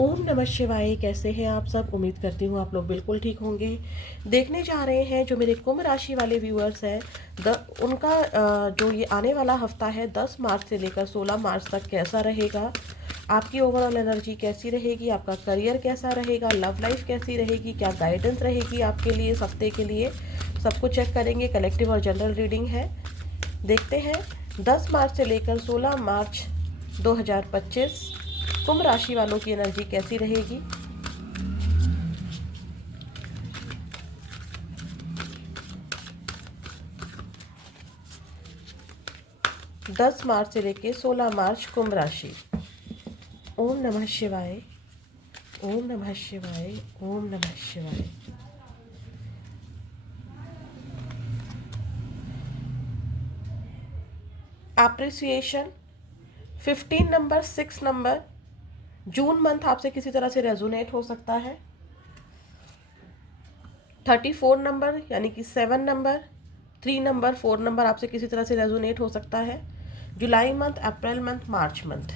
ओम नमः शिवाय। कैसे हैं आप सब? उम्मीद करती हूँ आप लोग बिल्कुल ठीक होंगे। देखने जा रहे हैं जो मेरे कुंभ राशि वाले व्यूअर्स हैं, उनका जो ये आने वाला हफ्ता है 10 मार्च से लेकर 16 मार्च तक कैसा रहेगा। आपकी ओवरऑल एनर्जी कैसी रहेगी, आपका करियर कैसा रहेगा, लव लाइफ कैसी रहेगी, क्या गाइडेंस रहेगी आपके लिए इस हफ्ते के लिए, सब कुछ चेक करेंगे। कलेक्टिव और जनरल रीडिंग है। देखते हैं 10 मार्च से लेकर 16 मार्च 2025 कुंभ राशि वालों की एनर्जी कैसी रहेगी। 10 मार्च से लेकर 16 मार्च कुंभ राशि। ओम नमः शिवाय, ओम नमः शिवाय, ओम नमः शिवाय। Appreciation 15 number, 6 number, June month आपसे किसी तरह से रेजोनेट हो सकता है। 34 नंबर यानी कि 7 नंबर, 3 नंबर, 4 नंबर आपसे किसी तरह से रेजोनेट हो सकता है। July month, April month, March month.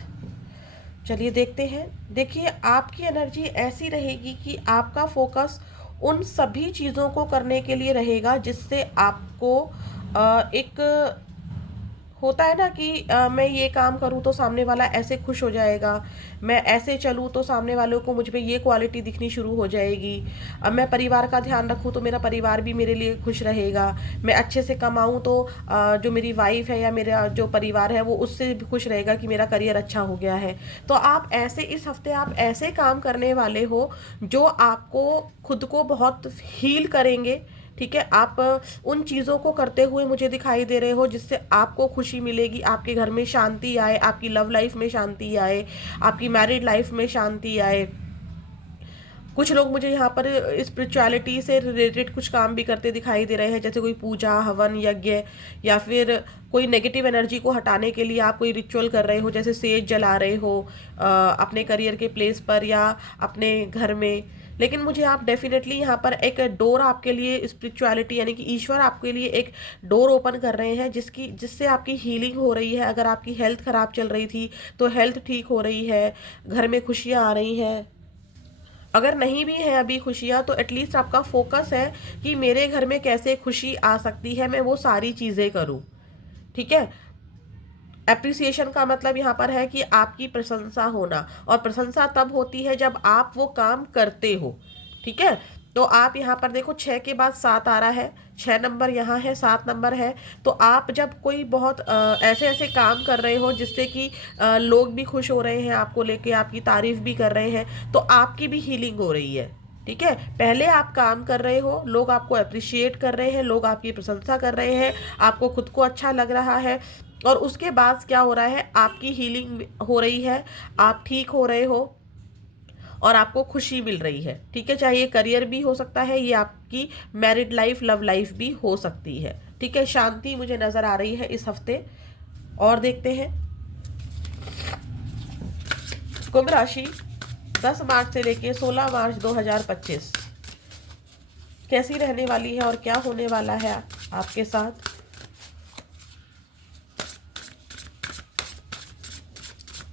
चलिए देखते हैं। देखिए आपकी एनर्जी ऐसी रहेगी कि आपका फोकस उन सभी चीज़ों को करने के लिए रहेगा जिससे आपको एक होता है ना कि मैं ये काम करूँ तो सामने वाला ऐसे खुश हो जाएगा, मैं ऐसे चलूँ तो सामने वालों को मुझ पे ये क्वालिटी दिखनी शुरू हो जाएगी। अब मैं परिवार का ध्यान रखूँ तो मेरा परिवार भी मेरे लिए खुश रहेगा। मैं अच्छे से कमाऊँ तो जो मेरी वाइफ है या मेरा जो परिवार है वो उससे भी खुश रहेगा कि मेरा करियर अच्छा हो गया है। तो आप ऐसे इस हफ्ते आप ऐसे काम करने वाले हो जो आपको खुद को बहुत हील करेंगे। ठीक है, आप उन चीज़ों को करते हुए मुझे दिखाई दे रहे हो जिससे आपको खुशी मिलेगी, आपके घर में शांति आए, आपकी लव लाइफ में शांति आए, आपकी मैरिड लाइफ में शांति आए। कुछ लोग मुझे यहाँ पर स्पिरिचुअलिटी से रिलेटेड कुछ काम भी करते दिखाई दे रहे हैं, जैसे कोई पूजा, हवन, यज्ञ, या फिर कोई नेगेटिव एनर्जी को हटाने के लिए आप कोई रिचुअल कर रहे हो, जैसे सेज जला रहे हो अपने करियर के प्लेस पर या अपने घर में। लेकिन मुझे आप डेफिनेटली यहाँ पर एक डोर आपके लिए स्पिरिचुअलिटी यानी कि ईश्वर आपके लिए एक डोर ओपन कर रहे हैं जिससे आपकी हीलिंग हो रही है। अगर आपकी हेल्थ खराब चल रही थी तो हेल्थ ठीक हो रही है, घर में खुशियाँ आ रही हैं। अगर नहीं भी है अभी खुशियाँ तो एटलीस्ट आपका फोकस है कि मेरे घर में कैसे खुशी आ सकती है, मैं वो सारी चीज़ें करूँ। ठीक है, एप्रिसिएशन का मतलब यहाँ पर है कि आपकी प्रशंसा होना, और प्रशंसा तब होती है जब आप वो काम करते हो। ठीक है, तो आप यहाँ पर देखो 6 के बाद 7 आ रहा है, 6 नंबर यहाँ है, 7 नंबर है। तो आप जब कोई बहुत ऐसे ऐसे काम कर रहे हो जिससे कि लोग भी खुश हो रहे हैं, आपको लेके आपकी तारीफ भी कर रहे हैं, तो आपकी भी हीलिंग हो रही है। ठीक है, पहले आप काम कर रहे हो, लोग आपको अप्रिशिएट कर रहे हैं, लोग आपकी प्रशंसा कर रहे हैं, आपको खुद को अच्छा लग रहा है, और उसके बाद क्या हो रहा है, आपकी हीलिंग हो रही है, आप ठीक हो रहे हो और आपको खुशी मिल रही है। ठीक है, चाहे ये करियर भी हो सकता है, ये आपकी मैरिड लाइफ, लव लाइफ भी हो सकती है। ठीक है, शांति मुझे नजर आ रही है इस हफ्ते। और देखते हैं कुंभ राशि 10 मार्च से लेके 16 मार्च 2025 कैसी रहने वाली है और क्या होने वाला है आपके साथ।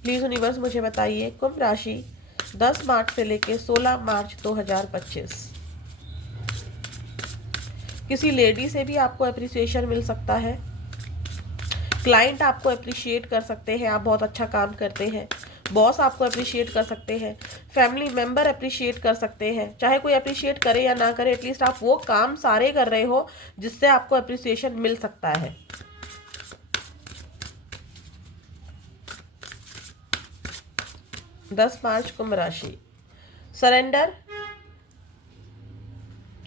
प्लीज यूनिवर्स मुझे बताइए, कुंभ राशि 10 मार्च से लेके 16 मार्च 2025। किसी लेडी से भी आपको अप्रिसिएशन मिल सकता है, क्लाइंट आपको अप्रिशिएट कर सकते हैं, आप बहुत अच्छा काम करते हैं, बॉस आपको अप्रिशिएट कर सकते हैं, फैमिली मेंबर अप्रिशिएट कर सकते हैं। चाहे कोई अप्रिशिएट करे या ना करे, एटलीस्ट आप वो काम सारे कर रहे हो जिससे आपको अप्रिसिएशन मिल सकता है। दस मार्च कुंभ राशि, सरेंडर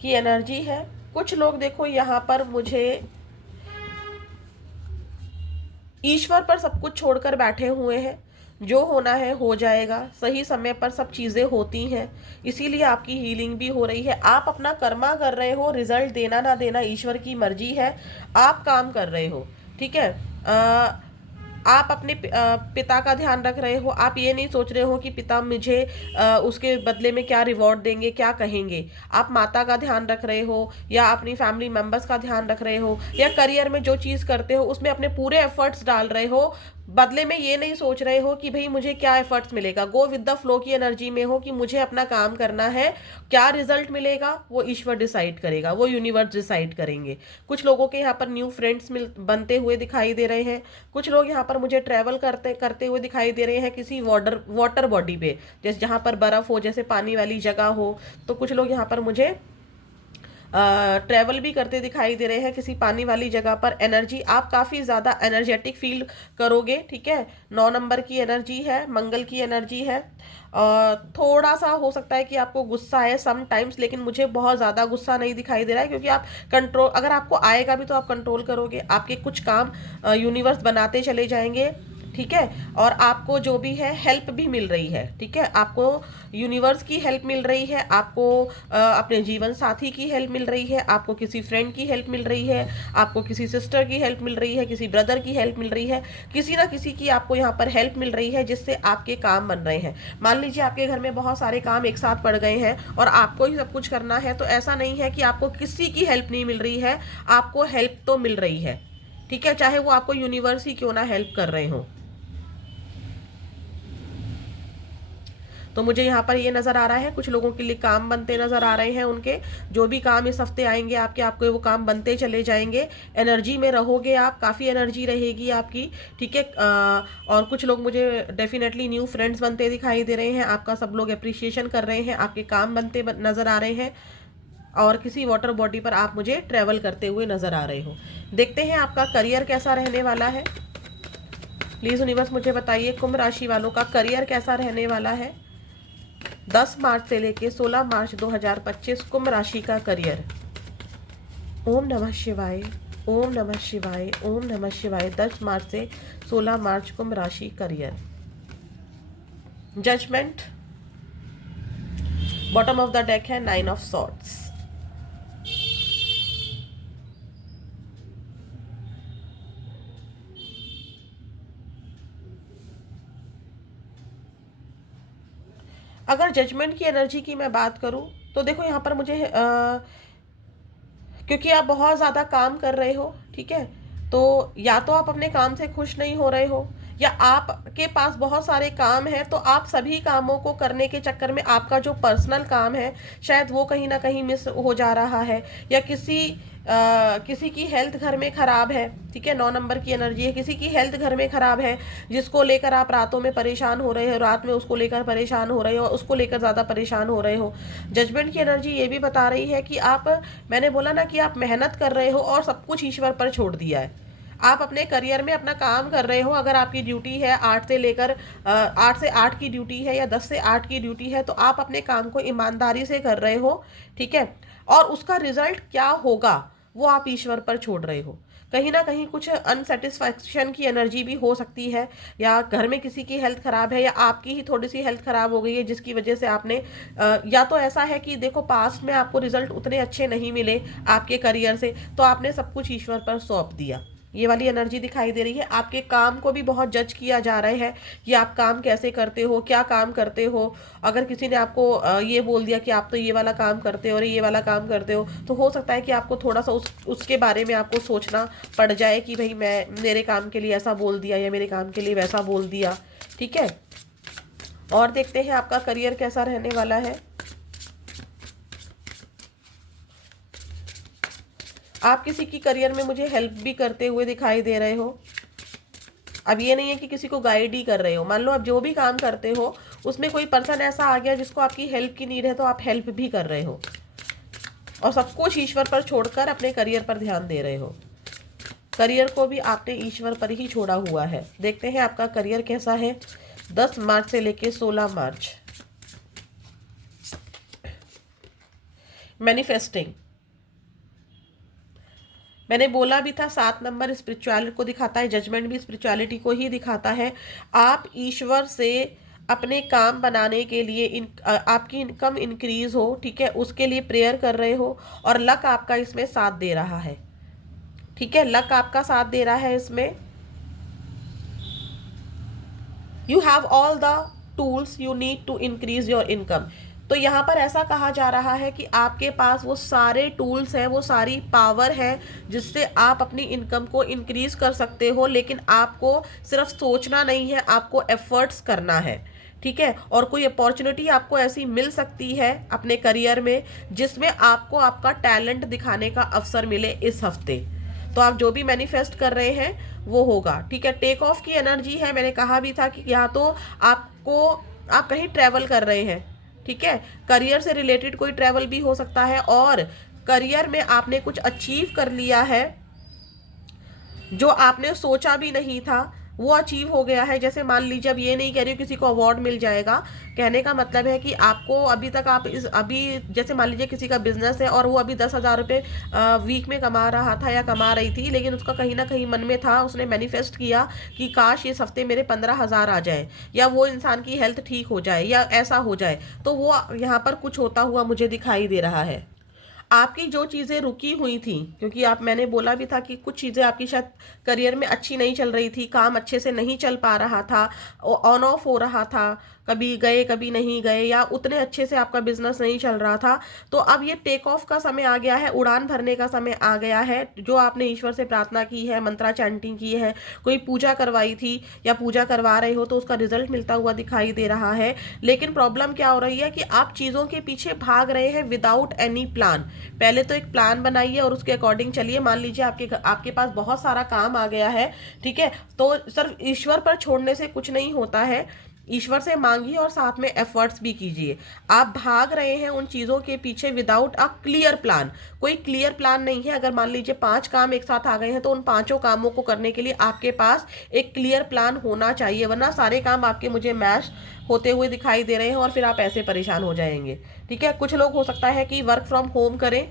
की एनर्जी है। कुछ लोग देखो यहाँ पर मुझे ईश्वर पर सब कुछ छोड़कर बैठे हुए हैं, जो होना है हो जाएगा, सही समय पर सब चीज़ें होती हैं, इसीलिए आपकी हीलिंग भी हो रही है। आप अपना कर्मा कर रहे हो, रिजल्ट देना ना देना ईश्वर की मर्जी है, आप काम कर रहे हो। ठीक है, आप अपने पिता का ध्यान रख रहे हो, आप ये नहीं सोच रहे हो कि पिता मुझे उसके बदले में क्या रिवॉर्ड देंगे, क्या कहेंगे। आप माता का ध्यान रख रहे हो या अपनी फैमिली मेंबर्स का ध्यान रख रहे हो, या करियर में जो चीज़ करते हो उसमें अपने पूरे एफर्ट्स डाल रहे हो, बदले में ये नहीं सोच रहे हो कि भाई मुझे क्या एफर्ट्स मिलेगा, गो विद द फ्लो की एनर्जी में हो कि मुझे अपना काम करना है, क्या रिजल्ट मिलेगा वो ईश्वर डिसाइड करेगा, वो यूनिवर्स डिसाइड करेंगे। कुछ लोगों के यहाँ पर न्यू फ्रेंड्स मिल बनते हुए दिखाई दे रहे हैं। कुछ लोग यहाँ पर मुझे ट्रैवल करते करते हुए दिखाई दे रहे हैं किसी वाटर बॉडी पे, जैसे जहाँ पर बर्फ़ हो, जैसे पानी वाली जगह हो। तो कुछ लोग यहाँ पर मुझे ट्रैवल भी करते दिखाई दे रहे हैं किसी पानी वाली जगह पर। एनर्जी आप काफ़ी ज़्यादा एनर्जेटिक फील करोगे, ठीक है। 9 नंबर की एनर्जी है, मंगल की एनर्जी है। थोड़ा सा हो सकता है कि आपको गुस्सा है समटाइम्स, लेकिन मुझे बहुत ज़्यादा गुस्सा नहीं दिखाई दे रहा है, क्योंकि आप कंट्रोल, अगर आपको आएगा भी तो आप कंट्रोल करोगे। आपके कुछ काम यूनिवर्स बनाते चले जाएंगे, ठीक है। और आपको जो भी है हेल्प भी मिल रही है, ठीक है। आपको यूनिवर्स की हेल्प मिल रही है, आपको अपने जीवन साथी की हेल्प मिल रही है, आपको किसी फ्रेंड की हेल्प मिल रही है, आपको किसी सिस्टर की हेल्प मिल रही है, किसी ब्रदर की हेल्प मिल रही है, किसी ना किसी की आपको यहाँ पर हेल्प मिल रही है, जिससे आपके काम बन रहे हैं। मान लीजिए आपके घर में बहुत सारे काम एक साथ पड़ गए हैं और आपको ही सब कुछ करना है, तो ऐसा नहीं है कि आपको किसी की हेल्प नहीं मिल रही है, आपको हेल्प तो मिल रही है, ठीक है। चाहे वो आपको यूनिवर्स ही क्यों ना हेल्प कर रहे हो। तो मुझे यहाँ पर ये नज़र आ रहा है कुछ लोगों के लिए काम बनते नज़र आ रहे हैं। उनके जो भी काम इस हफ्ते आएंगे आपके, आपको वो काम बनते चले जाएंगे। एनर्जी में रहोगे आप, काफ़ी एनर्जी रहेगी आपकी, ठीक है। और कुछ लोग मुझे डेफिनेटली न्यू फ्रेंड्स बनते दिखाई दे रहे हैं। आपका सब लोग अप्रिशिएशन कर रहे हैं, आपके काम बनते नज़र आ रहे हैं। और किसी वाटर बॉडी पर आप मुझे ट्रैवल करते हुए नज़र आ रहे हो। देखते हैं आपका करियर कैसा रहने वाला है। प्लीज़ यूनिवर्स मुझे बताइए कुंभ राशि वालों का करियर कैसा रहने वाला है 10 मार्च से लेके 16 मार्च 2025 कुंभ राशि का करियर। ओम नमः शिवाय, ओम नमः शिवाय, ओम नमः शिवाय। 10 मार्च से 16 मार्च कुंभ राशि career. Judgement, bottom of the deck है 9 ऑफ सॉर्ड्स। अगर जजमेंट की एनर्जी की मैं बात करूं तो देखो यहाँ पर मुझे क्योंकि आप बहुत ज़्यादा काम कर रहे हो, ठीक है। तो या तो आप अपने काम से खुश नहीं हो रहे हो, या आपके पास बहुत सारे काम हैं, तो आप सभी कामों को करने के चक्कर में आपका जो पर्सनल काम है शायद वो कहीं ना कहीं मिस हो जा रहा है। या किसी की हेल्थ घर में ख़राब है, ठीक है। 9 नंबर की एनर्जी है, किसी की हेल्थ घर में ख़राब है जिसको लेकर आप रातों में परेशान हो रहे हो, रात में उसको लेकर परेशान हो रहे हो, उसको लेकर ज़्यादा परेशान हो रहे हो। जजमेंट की एनर्जी ये भी बता रही है कि मैंने बोला ना कि आप मेहनत कर रहे हो और सब कुछ ईश्वर पर छोड़ दिया है। आप अपने करियर में अपना काम कर रहे हो। अगर आपकी ड्यूटी है 8 से 8 की ड्यूटी है, या 10 से 8 की ड्यूटी है, तो आप अपने काम को ईमानदारी से कर रहे हो, ठीक है। और उसका रिजल्ट क्या होगा वो आप ईश्वर पर छोड़ रहे हो। कहीं ना कहीं कुछ अनसेटिस्फैक्शन की एनर्जी भी हो सकती है, या घर में किसी की हेल्थ ख़राब है, या आपकी ही थोड़ी सी हेल्थ ख़राब हो गई है जिसकी वजह से आपने या तो ऐसा है कि देखो पास्ट में आपको रिजल्ट उतने अच्छे नहीं मिले आपके करियर से, तो आपने सब कुछ ईश्वर पर सौंप दिया। ये वाली एनर्जी दिखाई दे रही है। आपके काम को भी बहुत जज किया जा रहा है कि आप काम कैसे करते हो, क्या काम करते हो। अगर किसी ने आपको ये बोल दिया कि आप तो ये वाला काम करते हो और ये वाला काम करते हो, तो हो सकता है कि आपको थोड़ा सा उसके बारे में आपको सोचना पड़ जाए कि भाई मेरे काम के लिए ऐसा बोल दिया या मेरे काम के लिए वैसा बोल दिया, ठीक है। और देखते हैं आपका करियर कैसा रहने वाला है। आप किसी की करियर में मुझे हेल्प भी करते हुए दिखाई दे रहे हो। अब ये नहीं है कि किसी को गाइड ही कर रहे हो। मान लो आप जो भी काम करते हो उसमें कोई पर्सन ऐसा आ गया जिसको आपकी हेल्प की नीड है, तो आप हेल्प भी कर रहे हो और सब कुछ ईश्वर पर छोड़कर अपने करियर पर ध्यान दे रहे हो। करियर को भी आपने ईश्वर पर ही छोड़ा हुआ है। देखते हैं आपका करियर कैसा है 10 मार्च से लेके 16 मार्च। मैनिफेस्टिंग, मैंने बोला भी था 7 नंबर स्पिरिचुअलिटी को दिखाता है, जजमेंट भी स्पिरिचुअलिटी को ही दिखाता है। आप ईश्वर से अपने काम बनाने के लिए आपकी इनकम इंक्रीज हो, ठीक है, उसके लिए प्रेयर कर रहे हो, और लक आपका इसमें साथ दे रहा है, ठीक है। लक आपका साथ दे रहा है इसमें। You have all the tools you need to increase your income. तो यहाँ पर ऐसा कहा जा रहा है कि आपके पास वो सारे टूल्स हैं, वो सारी पावर है जिससे आप अपनी इनकम को इंक्रीज कर सकते हो, लेकिन आपको सिर्फ सोचना नहीं है, आपको एफर्ट्स करना है। ठीक है, और कोई अपॉर्चुनिटी आपको ऐसी मिल सकती है अपने करियर में जिसमें आपको आपका टैलेंट दिखाने का अवसर मिले इस हफ्ते। तो आप जो भी मैनिफेस्ट कर रहे हैं वो होगा। ठीक है, टेक ऑफ की एनर्जी है। मैंने कहा भी था कि या तो आप कहीं ट्रैवल कर रहे हैं, ठीक है, करियर से रिलेटेड कोई ट्रैवल भी हो सकता है, और करियर में आपने कुछ अचीव कर लिया है जो आपने सोचा भी नहीं था, वो अचीव हो गया है। जैसे मान लीजिए, अब ये नहीं कह रही हूँ किसी को अवार्ड मिल जाएगा, कहने का मतलब है कि आपको अभी तक अभी जैसे मान लीजिए किसी का बिजनेस है और वो अभी 10,000 रुपये वीक में कमा रहा था या कमा रही थी, लेकिन उसका कहीं ना कहीं मन में था, उसने मैनिफेस्ट किया कि काश इस हफ्ते मेरे 15,000 आ जाए, या वो इंसान की हेल्थ ठीक हो जाए, या ऐसा हो जाए। तो वो यहाँ पर कुछ होता हुआ मुझे दिखाई दे रहा है। आपकी जो चीज़ें रुकी हुई थी, क्योंकि मैंने बोला भी था कि कुछ चीज़ें आपकी शायद करियर में अच्छी नहीं चल रही थी, काम अच्छे से नहीं चल पा रहा था, ऑन ऑफ हो रहा था, कभी गए कभी नहीं गए, या उतने अच्छे से आपका बिजनेस नहीं चल रहा था। तो अब ये टेक ऑफ का समय आ गया है, उड़ान भरने का समय आ गया है। जो आपने ईश्वर से प्रार्थना की है, मंत्रा चैंटिंग की है, कोई पूजा करवाई थी या पूजा करवा रहे हो, तो उसका रिजल्ट मिलता हुआ दिखाई दे रहा है। लेकिन प्रॉब्लम क्या हो रही है कि आप चीज़ों के पीछे भाग रहे हैं विदाउट एनी प्लान। पहले तो एक प्लान बनाइए और उसके अकॉर्डिंग चलिए। मान लीजिए आपके पास बहुत सारा काम आ गया है, ठीक है, तो सिर्फ ईश्वर पर छोड़ने से कुछ नहीं होता है। ईश्वर से मांगिए और साथ में एफर्ट्स भी कीजिए। आप भाग रहे हैं उन चीज़ों के पीछे विदाउट अ क्लियर प्लान। कोई क्लियर प्लान नहीं है। अगर मान लीजिए 5 काम एक साथ आ गए हैं, तो उन 5 कामों को करने के लिए आपके पास एक क्लियर प्लान होना चाहिए, वरना सारे काम आपके मुझे मैश होते हुए दिखाई दे रहे हैं और फिर आप ऐसे परेशान हो जाएंगे। ठीक है, कुछ लोग हो सकता है कि वर्क फ्रॉम होम करें,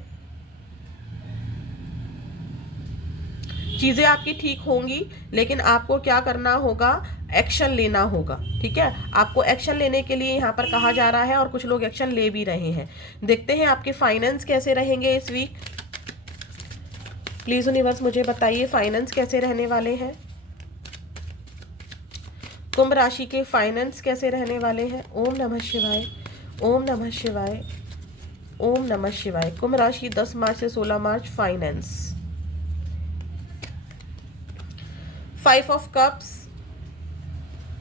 चीज़ें आपकी ठीक होंगी, लेकिन आपको क्या करना होगा, एक्शन लेना होगा। ठीक है, आपको एक्शन लेने के लिए यहाँ पर कहा जा रहा है और कुछ लोग एक्शन ले भी रहे हैं। देखते हैं आपके फाइनेंस कैसे रहेंगे इस वीक। प्लीज यूनिवर्स मुझे बताइए फाइनेंस कैसे रहने वाले हैं। कुंभ राशि के फाइनेंस कैसे रहने वाले हैं। ओम नमः शिवाय, ओम नमः शिवाय, ओम नमः शिवाय। कुंभ राशि 10 मार्च से 16 मार्च finance. 5 of cups,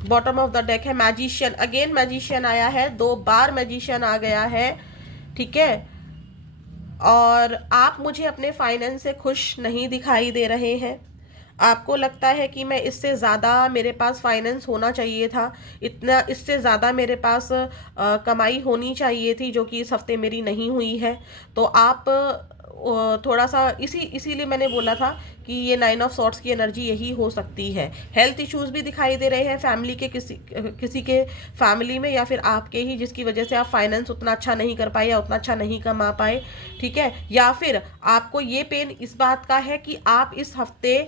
bottom of the deck है मैजिशियन। अगेन मैजिशियन आया है, 2 बार मैजिशियन आ गया है। ठीक है, और आप मुझे अपने फाइनेंस से खुश नहीं दिखाई दे रहे हैं। आपको लगता है कि मैं इससे ज़्यादा मेरे पास फाइनेंस होना चाहिए था, इतना इससे ज़्यादा मेरे पास कमाई होनी चाहिए थी, जो कि इस हफ्ते मेरी नहीं हुई है। तो आप थोड़ा सा इसीलिए मैंने बोला था कि ये 9 ऑफ सॉर्ट्स की एनर्जी यही हो सकती है। हेल्थ इश्यूज भी दिखाई दे रहे हैं फैमिली के, किसी के फैमिली में, या फिर आपके ही, जिसकी वजह से आप फाइनेंस उतना अच्छा नहीं कर पाए या उतना अच्छा नहीं कमा पाए। ठीक है, या फिर आपको ये पेन इस बात का है कि आप इस हफ्ते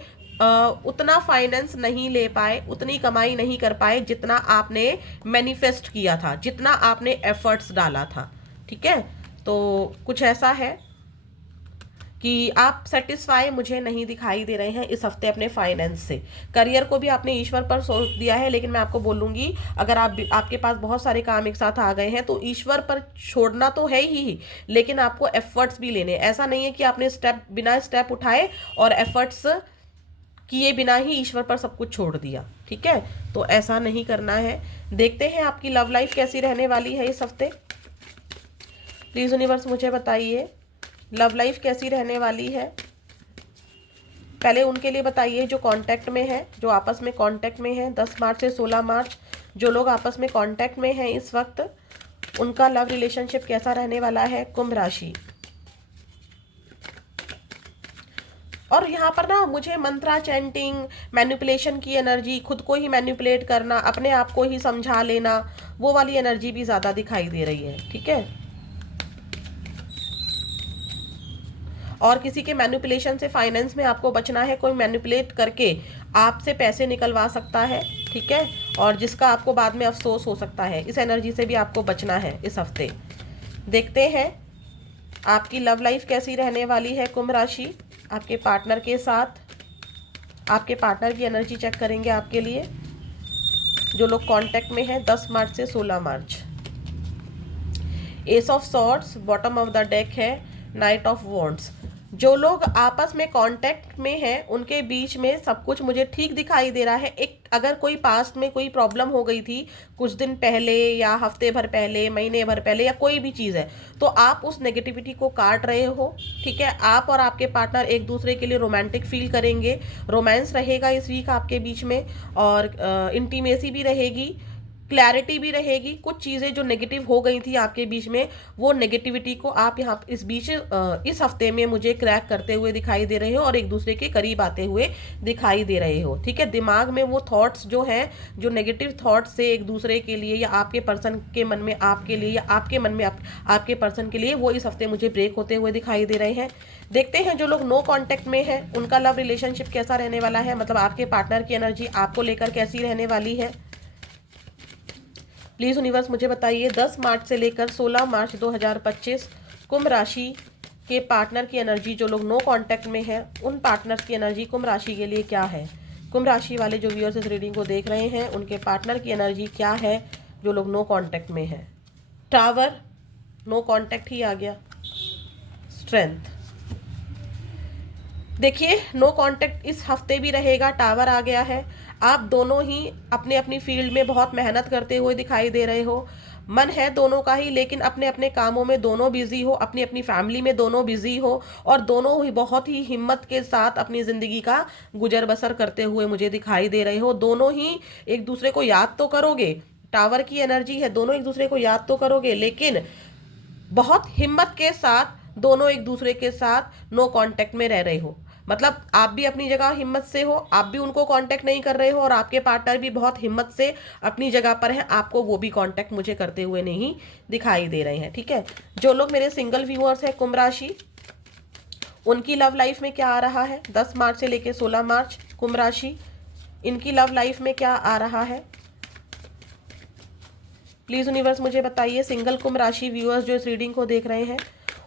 उतना फाइनेंस नहीं ले पाए, उतनी कमाई नहीं कर पाए जितना आपने मैनिफेस्ट किया था, जितना आपने एफर्ट्स डाला था। ठीक है, तो कुछ ऐसा है कि आप सेटिस्फाई मुझे नहीं दिखाई दे रहे हैं इस हफ्ते अपने फाइनेंस से। करियर को भी आपने ईश्वर पर सोच दिया है, लेकिन मैं आपको बोलूँगी, अगर आपके पास बहुत सारे काम एक साथ आ गए हैं तो ईश्वर पर छोड़ना तो है ही, लेकिन आपको एफर्ट्स भी लेने। ऐसा नहीं है कि आपने बिना स्टेप उठाए और एफर्ट्स किए बिना ही ईश्वर पर सब कुछ छोड़ दिया। ठीक है, तो ऐसा नहीं करना है। देखते हैं आपकी लव लाइफ कैसी रहने वाली है इस हफ्ते। प्लीज यूनिवर्स मुझे बताइए लव लाइफ कैसी रहने वाली है। पहले उनके लिए बताइए जो कांटेक्ट में है, जो आपस में कांटेक्ट में है 10 मार्च से 16 मार्च। जो लोग आपस में कांटेक्ट में हैं इस वक्त, उनका लव रिलेशनशिप कैसा रहने वाला है। कुंभ राशि। और यहाँ पर ना मुझे मंत्रा चैंटिंग, मैनिपुलेशन की एनर्जी, खुद को ही मैनिपुलेट करना, अपने आप को ही समझा लेना, वो वाली एनर्जी भी ज़्यादा दिखाई दे रही है। ठीक है, और किसी के मैनिपुलेशन से फाइनेंस में आपको बचना है। कोई मैनिपुलेट करके आपसे पैसे निकलवा सकता है, ठीक है, और जिसका आपको बाद में अफसोस हो सकता है। इस एनर्जी से भी आपको बचना है इस हफ्ते। देखते हैं आपकी लव लाइफ कैसी रहने वाली है कुंभ राशि। आपके पार्टनर के साथ, आपके पार्टनर की एनर्जी चेक करेंगे आपके लिए, जो लोग कांटेक्ट में हैं 10 मार्च से 16 मार्च। Ace of swords, bottom of the deck है नाइट ऑफ वॉन्ड्स। जो लोग आपस में कांटेक्ट में हैं उनके बीच में सब कुछ मुझे ठीक दिखाई दे रहा है। एक अगर कोई पास्ट में कोई प्रॉब्लम हो गई थी कुछ दिन पहले या हफ्ते भर पहले, महीने भर पहले, या कोई भी चीज़ है, तो आप उस नेगेटिविटी को काट रहे हो। ठीक है, आप और आपके पार्टनर एक दूसरे के लिए रोमांटिक फील करेंगे, रोमांस रहेगा इस वीक आपके बीच में, और इंटीमेसी भी रहेगी, क्लैरिटी भी रहेगी। कुछ चीज़ें जो नेगेटिव हो गई थी आपके बीच में, वो नेगेटिविटी को आप यहाँ इस हफ्ते में मुझे क्रैक करते हुए दिखाई दे रहे हो और एक दूसरे के करीब आते हुए दिखाई दे रहे हो। ठीक है, दिमाग में वो थॉट्स जो हैं, जो नेगेटिव थॉट्स से एक दूसरे के लिए या आपके पर्सन के मन में आपके लिए या आपके मन में आपके पर्सन के लिए, वो इस हफ्ते मुझे ब्रेक होते हुए दिखाई दे रहे हैं। देखते हैं जो लोग नो कांटेक्ट में हैं उनका लव रिलेशनशिप कैसा रहने वाला है, मतलब आपके पार्टनर की एनर्जी आपको लेकर कैसी रहने वाली है। प्लीज़ यूनिवर्स मुझे बताइए 10 मार्च से लेकर 16 मार्च 2025 कुंभ राशि के पार्टनर की एनर्जी, जो लोग नो कांटेक्ट में हैं उन पार्टनर्स की एनर्जी कुंभ राशि के लिए क्या है। कुंभ राशि वाले जो व्यूअर्स इस रीडिंग को देख रहे हैं उनके पार्टनर की एनर्जी क्या है जो लोग नो कांटेक्ट में हैं। टावर, नो कांटेक्ट ही आ गया। स्ट्रेंथ, देखिए नो कांटेक्ट इस हफ्ते भी रहेगा, टावर आ गया है। आप दोनों ही अपने अपनी फील्ड में बहुत मेहनत करते हुए दिखाई दे रहे हो। मन है दोनों का ही, लेकिन अपने अपने कामों में दोनों बिजी हो, अपनी अपनी फैमिली में दोनों बिजी हो, और दोनों ही बहुत ही हिम्मत के साथ अपनी ज़िंदगी का गुजर बसर करते हुए मुझे दिखाई दे रहे हो। दोनों ही एक दूसरे को याद तो करोगे, टावर की एनर्जी है, दोनों एक दूसरे को याद तो करोगे, लेकिन बहुत हिम्मत के साथ दोनों एक दूसरे के साथ नो कांटेक्ट में रह रहे हो। मतलब आप भी अपनी जगह हिम्मत से हो, आप भी उनको कांटेक्ट नहीं कर रहे हो, और आपके पार्टनर भी बहुत हिम्मत से अपनी जगह पर है, आपको वो भी कांटेक्ट मुझे करते हुए नहीं दिखाई दे रहे हैं। ठीक है, जो लोग मेरे सिंगल व्यूअर्स हैं कुंभ राशि, उनकी लव लाइफ में क्या आ रहा है 10 मार्च से लेकर 16 मार्च। कुंभ राशि, इनकी लव लाइफ में क्या आ रहा है, प्लीज़ यूनिवर्स मुझे बताइए। सिंगल कुंभ राशि व्यूअर्स जो इस रीडिंग को देख रहे हैं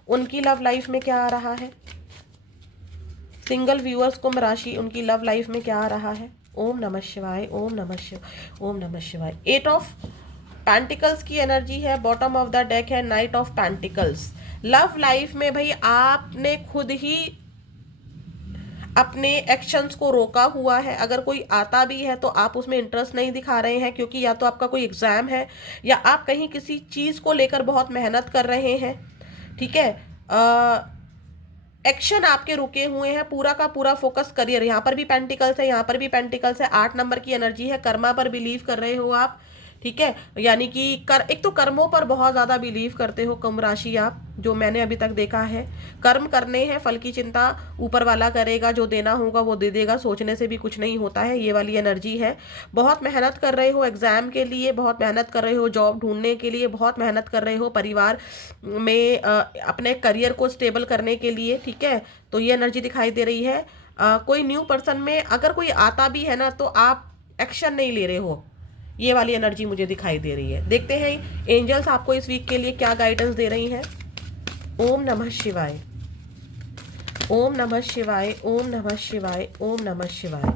उनकी लव लाइफ में क्या आ रहा है। सिंगल व्यूअर्स कुंभ राशि, उनकी लव लाइफ में क्या आ रहा है। ओम नमः शिवाय, ओम नमः शिवाय, ओम नमः शिवाय। 8 ऑफ पेंटिकल्स की एनर्जी है, बॉटम ऑफ द डेक है knight of pentacles. Love life में भाई आपने खुद ही अपने एक्शंस को रोका हुआ है। अगर कोई आता भी है तो आप उसमें इंटरेस्ट नहीं दिखा रहे हैं, क्योंकि या तो आपका कोई एग्ज़ाम है या आप कहीं किसी चीज़ को लेकर बहुत मेहनत कर रहे हैं। ठीक है, एक्शन आपके रुके हुए हैं, पूरा का पूरा फोकस करियर। यहाँ पर भी पेंटिकल्स है, यहाँ पर भी पेंटिकल्स है, 8 नंबर की एनर्जी है। कर्मा पर बिलीव कर रहे हो आप। ठीक है, यानी कि एक तो कर्मों पर बहुत ज़्यादा बिलीव करते हो कुंभ राशि आप, जो मैंने अभी तक देखा है। कर्म करने हैं, फल की चिंता ऊपर वाला करेगा, जो देना होगा वो दे देगा, सोचने से भी कुछ नहीं होता है, ये वाली एनर्जी है। बहुत मेहनत कर रहे हो एग्ज़ाम के लिए, बहुत मेहनत कर रहे हो जॉब ढूंढने के लिए, बहुत मेहनत कर रहे हो परिवार में अपने करियर को स्टेबल करने के लिए। ठीक है, तो ये एनर्जी दिखाई दे रही है। कोई न्यू पर्सन में अगर कोई आता भी है ना तो आप एक्शन नहीं ले रहे हो, ये वाली एनर्जी मुझे दिखाई दे रही है। देखते हैं एंजल्स आपको इस वीक के लिए क्या गाइडेंस दे रही हैं। ओम नमः शिवाय, ओम नमः शिवाय, ओम नमः शिवाय, ओम नमः शिवाय।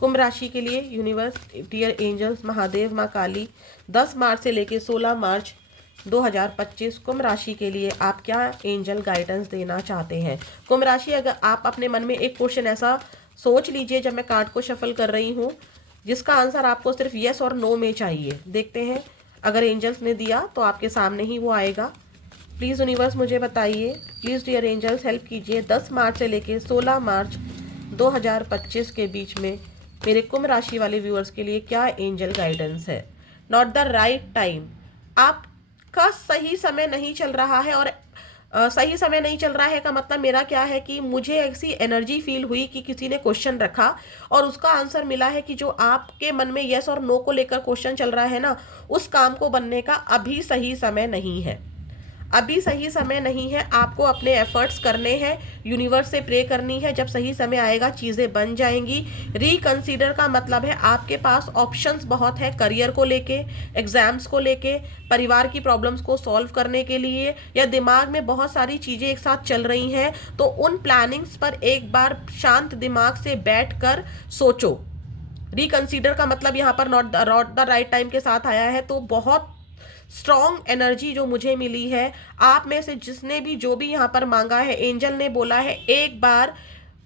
कुंभ राशि के लिए यूनिवर्स, डियर एंजल्स, महादेव, माँ काली, 10 मार्च से लेकर 16 मार्च 2025 कुंभ राशि के लिए आप क्या एंजल गाइडेंस देना चाहते हैं। कुंभ राशि, अगर आप अपने मन में एक क्वेश्चन ऐसा सोच लीजिए जब मैं कार्ड को शफल कर रही हूँ, जिसका आंसर आपको सिर्फ यस और नो में चाहिए। देखते हैं अगर एंजल्स ने दिया तो आपके सामने ही वो आएगा। प्लीज़ यूनिवर्स मुझे बताइए, प्लीज़ डियर एंजल्स हेल्प कीजिए। 10 मार्च से लेकर 16 मार्च 2025 के बीच में मेरे कुंभ राशि वाले व्यूअर्स के लिए क्या एंजल गाइडेंस है। नॉट द राइट टाइम, आपका सही समय नहीं चल रहा है, और सही समय नहीं चल रहा है का मतलब मेरा क्या है कि मुझे ऐसी एनर्जी फील हुई कि किसी ने क्वेश्चन रखा और उसका आंसर मिला है कि जो आपके मन में यस और नो को लेकर क्वेश्चन चल रहा है ना, उस काम को बनने का अभी सही समय नहीं है। अभी सही समय नहीं है, आपको अपने एफर्ट्स करने हैं, यूनिवर्स से प्रे करनी है, जब सही समय आएगा चीज़ें बन जाएंगी। रिकंसीडर का मतलब है आपके पास ऑप्शंस बहुत है, करियर को लेके, एग्जाम्स को लेके, परिवार की प्रॉब्लम्स को सॉल्व करने के लिए, या दिमाग में बहुत सारी चीज़ें एक साथ चल रही हैं, तो उन प्लानिंग्स पर एक बार शांत दिमाग से बैठ कर सोचो। रिकंसीडर का मतलब यहाँ पर नॉट द राइट टाइम के साथ आया है, तो बहुत स्ट्रॉन्ग एनर्जी जो मुझे मिली है, आप में से जिसने भी जो भी यहाँ पर मांगा है, एंजल ने बोला है एक बार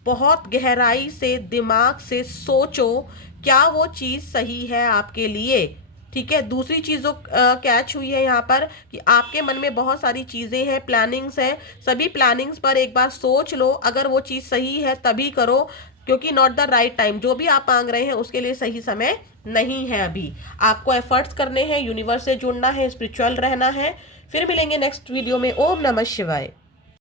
बहुत गहराई से दिमाग से सोचो क्या वो चीज़ सही है आपके लिए। ठीक है, दूसरी चीज़ जो कैच हुई है यहाँ पर कि आपके मन में बहुत सारी चीज़ें हैं, प्लानिंग्स हैं, सभी प्लानिंग्स पर एक बार सोच लो, अगर वो चीज़ सही है तभी करो, क्योंकि नॉट द राइट टाइम, जो भी आप मांग रहे हैं उसके लिए सही समय नहीं है अभी। आपको एफर्ट्स करने हैं, यूनिवर्स से जुड़ना है, स्पिरिचुअल रहना है। फिर मिलेंगे नेक्स्ट वीडियो में। ओम नमः शिवाय।